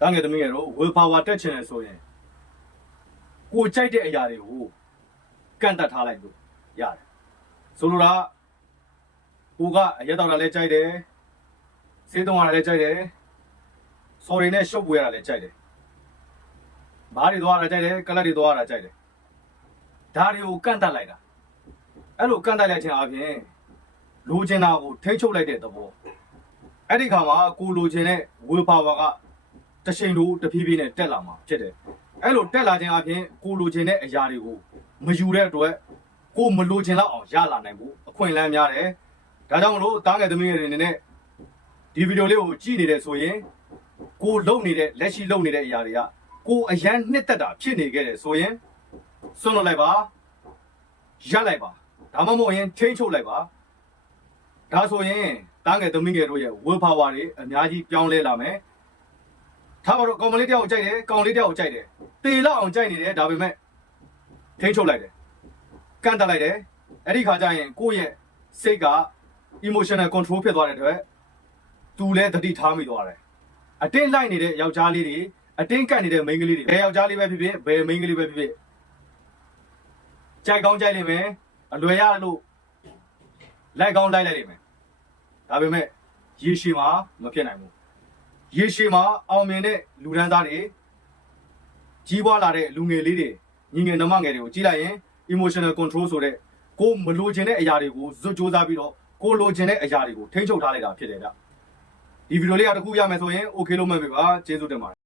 တားငယ်သမီးငယ်တို့ will power တက်ချင်တယ်ဆိုရင်ကိုကြိုက်တဲ့အရာတွေကိုကန့်တတ်ထားလိုက်လို့ရတယ်ဆိုလိုတာကိုကအရက်တော်တာလည်းကြိုက်တယ်စေးတုံးရတာလည်းကြိုက်တယ်စော်တွေနဲ့ရှုပ်ပွေရတာလည်းကြိုက်တယ်ဘားတွေသွားရတာကြိုက်တယ်ကလပ်တွေသွားရတာကြိုက်တယ်ဒါတွေကိုကန့်တတ်လိုက်တာအဲ့လိုကန့်တတ်လိုက်ခြင်းအပြင်လိုချင်တာကိုထိ ंछ ချုပ်လိုက်တဲ့သဘောအဲ့ဒီခါမှာကိုလိုချင်တဲ့ will power က တစ်ချိန်တို့တဖြည်းဖြည်းနဲ့တက်လာမှာဖြစ်တယ်အဲ့လိုတက်လာခြင်းအပြင်ကိုလိုချင်တဲ့အရာတွေကိုမယူတဲ့အတွက်ကိုမလိုချင်တော့အောင်ရလာနိုင်ဖို့အခွင့်အလမ်းများတယ်ဒါကြောင့်မလို့တားငယ်သမီးငယ်တွေအနေနဲ့ဒီဗီဒီယိုလေးကိုကြည့်နေတယ်ဆိုရင်ကိုလုံနေတဲ့လက်ရှိလုံနေတဲ့အရာတွေကကိုအရန်နှစ်သက်တာဖြစ်နေခဲ့တယ်ဆိုရင်စွန့်လွတ်လိုက်ပါရပ်လိုက်ပါဒါမှမဟုတ်ရင်ထိ ंछ ချုပ်လိုက်ပါဒါဆိုရင်တားငယ်သမီးငယ်တို့ရဲ့ will power တွေအများကြီးပြောင်းလဲလာမယ် ထားပါတော့ကောင်မလေးတယောက်ကိုကြိုက်တယ်ကောင်လေးတယောက်ကိုကြိုက်တယ်တေလောက်အောင်ကြိုက်နေတယ်ဒါပေမဲ့ထိ ंछ ချုပ်လိုက်တယ်ကန့်တက်လိုက်တယ်အဲ့ဒီခါကျရင်ကိုယ့်ရဲ့စိတ်က emotional control ဖြစ်သွားတဲ့အတွက်သူလည်းတတိထားမိသွားတယ်အတင်းလိုက်နေတဲ့ယောက်ျားလေးတွေအတင်းကတ်နေတဲ့မိန်းကလေးတွေဘယ်ယောက်ျားလေးပဲဖြစ်ဖြစ်ဘယ်မိန်းကလေးပဲဖြစ်ဖြစ်ကြိုက်ကောင်းကြိုက်လိမ့်မယ်အလွယ်ရလို့လိုက်ကောင်းလိုက်လိုက်လိမ့်မယ်ဒါပေမဲ့ရေရှည်မှာမဖြစ်နိုင်ဘူး ရေရှည်မှာအောင်မြင်တဲ့လူဒန်းသားတွေကြီးပွားလာတဲ့လူငယ်လေးတွေညီငယ်နှမငယ်တွေကိုကြည့်လိုက်ရင် emotional control ဆိုတဲ့ကိုမလိုချင်တဲ့အရာတွေကိုဇွတ်ကြိုးစားပြီးတော့ကိုလိုချင်တဲ့အရာတွေကိုထိန်းချုပ်ထားလိုက်တာဖြစ်တယ်ဗျဒီဗီဒီယိုလေးကတစ်ခုရမယ်ဆိုရင် okay လို့မှတ်ပေးပါကျေးဇူးတင်ပါတယ်